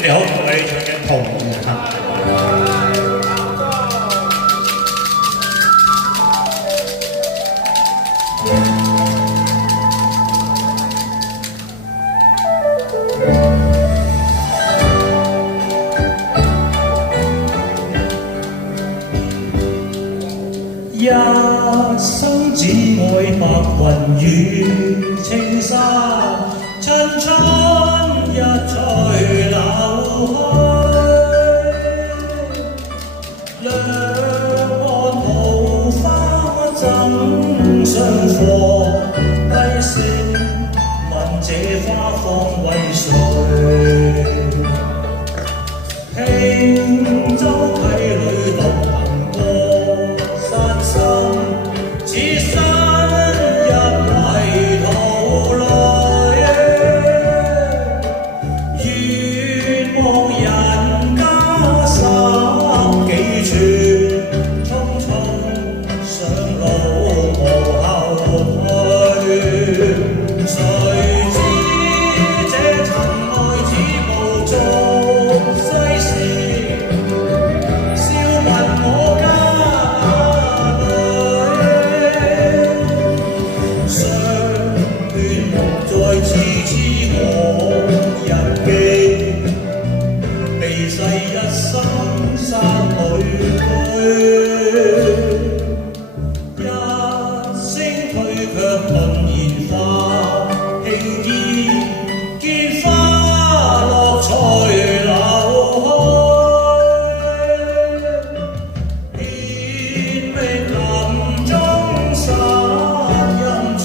你哋好，我哋唱緊《童言客》。一生只愛白雲與青山，趁春日隨流去，兩岸桃花爭相放，低聲問這花放為誰？輕舟溪裏獨行過山深，此身入迷途裏，願望人家三幾寸，匆匆上路無後退。誰知這塵埃只無俗世事，笑問我家再次痴我日記，避世一生山裏居，一聲退卻頓然化，輕衣見花落隨流去，天命林中殺陰處。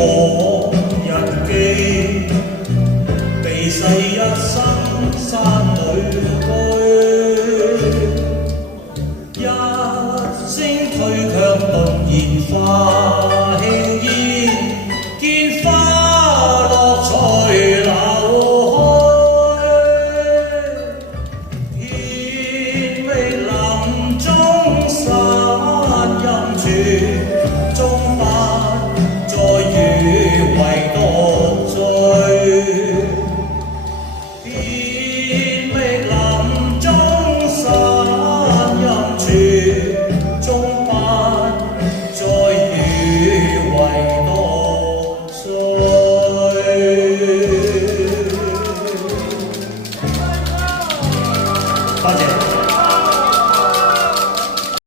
我日記，避世一生。